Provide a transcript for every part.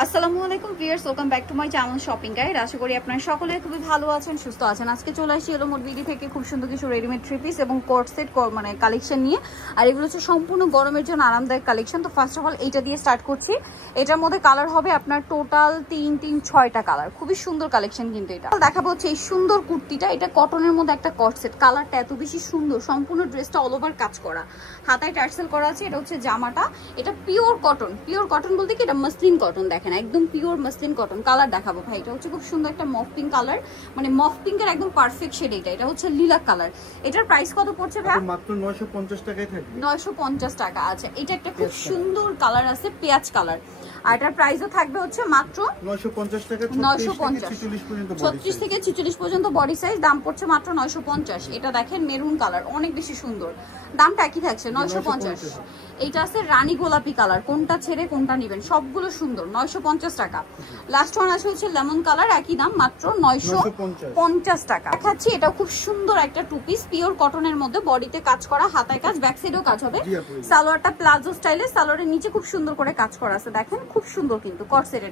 আসসালামু আলাইকুম viewers, welcome back to my channel shopping guide. আশা করি আপনারা সকলে খুবই ভালো আছেন, সুস্থ আছেন। আজকে চলে আসি এলো মোটবিডি থেকে খুব সুন্দর কিছু রেডিমেড থ্রি পিস এবং কোট সেট মানে কালেকশন নিয়ে। আর এগুলো হচ্ছে সম্পূর্ণ গরমের জন্য আরামদায়ক কালেকশন। তো ফার্স্ট অফ অল এইটা দিয়ে স্টার্ট করছি। এটার মধ্যে কালার হবে আপনার টোটাল 6টা কালার। খুবই সুন্দর কালেকশন কিন্তু এটা দেখাবো হচ্ছে এই সুন্দর কুর্তিটা। এটা কটনের মধ্যে একটা কোট সেট, কালারটা এত বেশি সুন্দর, সম্পূর্ণ ড্রেসটা অল ওভার কাজ করা, হাতায় টার্সেল করা আছে। এটা হচ্ছে জামাটা, এটা পিওর কটন। পিওর কটন বলতে কি এটা মসলিন কটন, দেখেন একদম পিওর মসলিন কটন। কালার দেখাবো ভাই, এটা হচ্ছে খুব সুন্দর একটা মফ পিঙ্ক কালার, মানে মফ পিঙ্কের একদম পারফেক্ট শেড। এটা হচ্ছে লিলাক কালার। এটার প্রাইস কত পড়ছে ভাই? মাত্র 950 টাকায় থাকবে। 950 টাকা। আচ্ছা, এটা একটা খুব সুন্দর কালার আছে, পেঁয়াজ কালার। আর এটার প্রাইসও থাকবে হচ্ছে মাত্র 950 টাকা। 36 থেকে 46 পর্যন্ত বডি সাইজ, দাম পড়ছে মাত্র 950। এটা দেখেন মেরুন কালার, অনেক বেশি সুন্দর, দামটা একই থাকছে 950। এইটা আছে রানী গোলাপি কালার, কোনটা ছেড়ে কোনটা নেবেন, সবগুলো সুন্দর, 950 টাকা। লাস্ট ওয়ান আছে হচ্ছে লেমন কালার, একই দাম মাত্র 950 টাকা। দেখাচ্ছি এটা খুব সুন্দর একটা টু পিস, পিওর কটনের মধ্যে, বডিতে কাজ করা, হাতায় কাজ, ব্যাক সাইডেও কাজ হবে। সালোয়ারটা প্লাজো স্টাইলে, সালোয়ারের নিচে খুব সুন্দর করে কাজ করা আছে, দেখেন খুব সুন্দর কিন্তু কটসেট।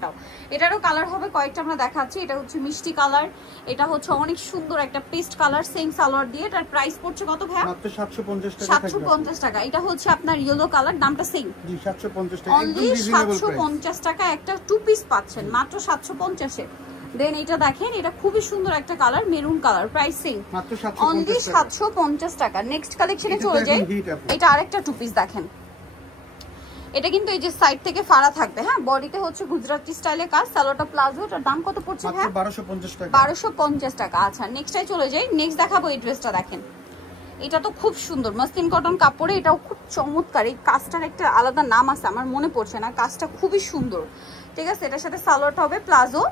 এটারও কালার হবে কয়েকটা, আমরা দেখাচ্ছি। এটা হচ্ছে মিষ্টি কালার, এটা হচ্ছে অনেক সুন্দর একটা পেস্ট কালার, সেম সালোয়ার দিয়ে। এটার প্রাইস পড়ছে কত ভাই? মাত্র 750 টাকা। 750 টাকা। এটা হচ্ছে আপনার ইয়েলো কালার, দামটা সেম, জি 750 টাকা। অনলি 750 টাকা একটা টু পিস পাচ্ছেন মাত্র 750 এ। দেন এটা দেখেন, এটা খুবই সুন্দর একটা colour, maroon colour, price same মাত্র অনলি 750 টাকা। নেক্সট কালেকশনে চলে যাই। এটা আরেকটা টু পিস দেখেন, এটা কিন্তু এই যে সাইড থেকে ফাড়া থাকবে, হ্যাঁ, বডিতে হচ্ছে গুজরাটি স্টাইলে কাজ, সালোয়ারটা প্লাজো। এটার দাম কত পড়ছে ভাই? 1250 টাকা। 1250 টাকা। আচ্ছা, নেক্সটে চলে যাই। নেক্সট দেখাবো এই ড্রেসটা, দেখেন এটা তো খুব সুন্দর মসলিন কটন কাপড়ে, এটাও খুব চমৎকার। এই কাজটার একটা আলাদা নাম আছে, আমার মনে পড়ছে না, কাজটা খুবই সুন্দর, ঠিক আছে। এটার সাথে সালোয়ারটা হবে প্লাজো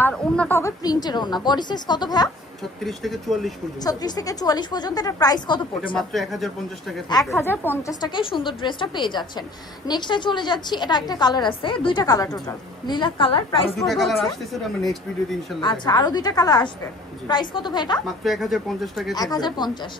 আর ওড়নাটা হবে প্রিন্টের ওড়না। বডি সাইজ কত ভাই? 36 থেকে 44 পর্যন্ত। 36 থেকে 44 পর্যন্ত। এটার প্রাইস কত পড়ছে? এটা মাত্র 1050 টাকা। 1050 টাকায় সুন্দর ড্রেসটা পেয়ে যাচ্ছেন। নেক্সটে চলে যাচ্ছি। এটা একটা কালার আছে, দুইটা colour total, lilac colour. Price কত কালার আসছে আমরা নেক্সট ভিডিওতে ইনশাআল্লাহ। আচ্ছা, আরো দুইটা কালার আসবে। প্রাইস কত ভাই এটা? মাত্র 1050 টাকা। 1050।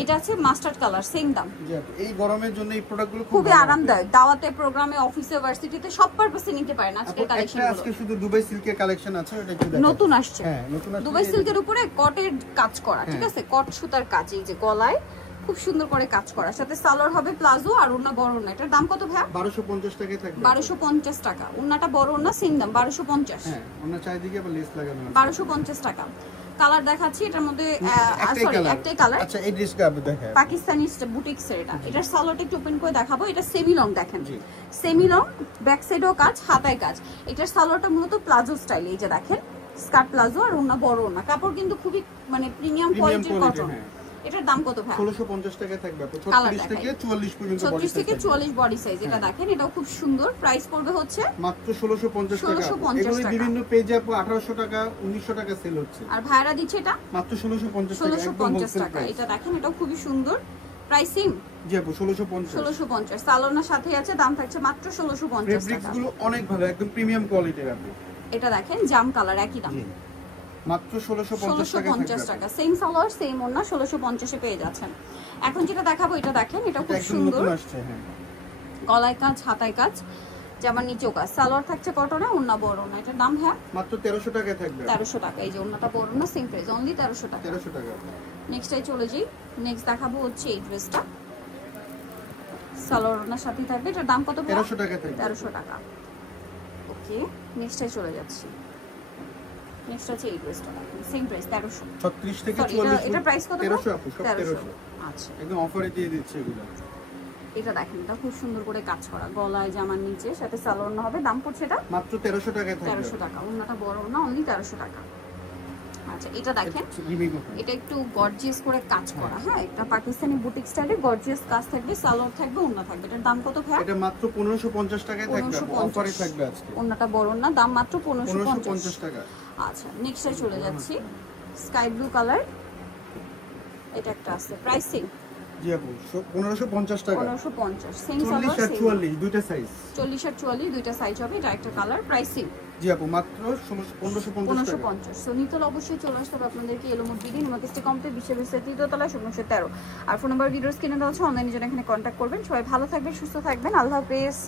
এটা আছে মাস্টার্ড কালার, সেম দাম। জি, এই গরমের জন্য এই প্রোডাক্টগুলো খুবই আরামদায়ক, দাওয়াতে, প্রোগ্রামে, অফিসে, ভার্সিটিতে সব পারপাসে নিতে পারেন। আজকে কালেকশনগুলো আজকে শুধু দুবাই সিল্কের কালেকশন আছে, এটা একটু দেখো, নতুন আসছে। হ্যাঁ, নতুন আসছে। দুবাই সিল্কের উপরে কটের কাজ করা, ঠিক আছে, কট সুতার কাজ, এই যে গলায় খুব সুন্দর করে কাজ করা, সাথে সালোয়ার হবে প্লাজো আর ওড়না বড় ওড়না। এটার দাম কত ভাই? 1250 টাকায় থাকবে। 1250 টাকা। ওড়নাটা বড় ওড়না, সেম দাম 1250। হ্যাঁ, ওড়না চারিদিকে আবার লেস লাগানো আছে। 1250 টাকা। কালার দেখাচ্ছি, এটার মধ্যে একটাই কালার। আচ্ছা, এই ড্রেসটা আপনি দেখেন, পাকিস্তানি বুটিক্স এর এটা। এটার সালোয়ারটা একটু ওপেন করে দেখাবো। এটা সেমি লং, দেখেন সেমি লং, ব্যাক সাইডেও কাজ, হাতায় কাজ। এটার সালোয়ারটা মূলত প্লাজো স্টাইল, এই যে দেখেন স্কার্ট প্লাজো আর ওড়না বড় ওড়না। কাপড় কিন্তু খুবই মানে প্রিমিয়াম কোয়ালিটির কটন। এটার দাম কত ভাই? 1650 টাকা থাকবে। 36 থেকে 44 পর্যন্ত বডি সাইজ। 36 থেকে 44 বডি সাইজ। এটা দেখেন, এটাও খুব সুন্দর। প্রাইস পড়বে হচ্ছে মাত্র 1650 টাকা। এগুলো বিভিন্ন পেজে আপু 1800 টাকা 1900 টাকা সেল হচ্ছে। আর ভাইরা দিচ্ছে এটা মাত্র 1650 টাকা। এটা দেখেন, এটাও খুবই সুন্দর, প্রাইসিং জি আপু 1650। 1650 সালোনার সাথে আছে, দাম থাকছে মাত্র 1650 টাকা। ফেব্রিক্স গুলো অনেক ভালো, একদম প্রিমিয়াম কোয়ালিটির আপু। এটা দেখেন জাম কালার, একই দাম মাত্র 1650 টাকা। সেম সালোয়ার সেম ওড়না, 1650 এ পেয়ে যাচ্ছেন। এখন যেটা দেখাবো এটা দেখেন, এটা খুব সুন্দর, গলায় কাজ, হাতায় কাজ, জামার নিচেও কাজ। সালোয়ার থাকছে কটনে, ওড়না বড় ওড়না। এটার দাম হ্যাঁ মাত্র 1300 টাকায় থাকবে। 1300 টাকা। এই যে ওড়নাটা বড় ওড়না, সেম প্রাইস অনলি 1300 টাকা। 1300 টাকা। নেক্সটে চলে যাই। নেক্সট দেখাবো হচ্ছে এই ড্রেসটা, সালোয়ার ওড়নার সাথে থাকবে। এটার দাম কত? 1300 টাকা থাকবে। 1300 টাকা। ওকে, নেক্সটে চলে যাচ্ছি। নেক্সট আছে এই ড্রেসটা, সেম প্রাইস 1300। 36 থেকে 44। এটা প্রাইস কত? 1300 আপু, সব 1300। আচ্ছা, একদম অফারে দিয়ে দিচ্ছে এগুলো। এটা দেখেন, এটা খুব সুন্দর করে কাজ করা, গলায় জামার নিচে, সাথে সালোয়ার হবে। দাম পড়ছে এটা মাত্র 1300 টাকায় থাকবে। 1300 টাকা। ওড়নাটা বড় না, অনলি 1300 টাকা। আচ্ছা, এটা দেখেন, এটা একটু গর্জিয়াস করে কাজ করা, হ্যাঁ, এটা পাকিস্তানি বুটিক স্টাইলে গর্জিয়াস কাজ থাকবে, সালোয়ার থাকবে, ওড়না থাকবে। এটার দাম কত ভাই? এটা মাত্র 1550 টাকায় থাকবে, অফারে থাকবে আজকে। ওড়নাটা বড় না, দাম মাত্র 1550 টাকা। আচ্ছা, নেক্সটে চলে যাচ্ছি। স্কাই ব্লু কালার, এটা একটা আছে, প্রাইসিং জি আপু 1550 টাকা। 1550 সেম সালোয়ার, 40 আর 44 দুইটা সাইজ। 40 আর 44 দুইটা সাইজ হবে। এটা একটা কালার, প্রাইসিং জি আপু মাত্র 1550 সো নিতল অবশ্যই চলে আসতে হবে আপনাদেরকে এলোমোট বিডি নিমাকিস্টি কমপ্লিট বিশ্ববিদ্যালয় 3য় তলায় 13 আর ফোন নাম্বার ভিডিওস কিনে দেওয়া আছে, অনলাইনে জন্য এখানে কন্ট্যাক্ট করবেন। সবাই ভালো থাকবেন, সুস্থ থাকবেন, আল্লাহ হাফেজ।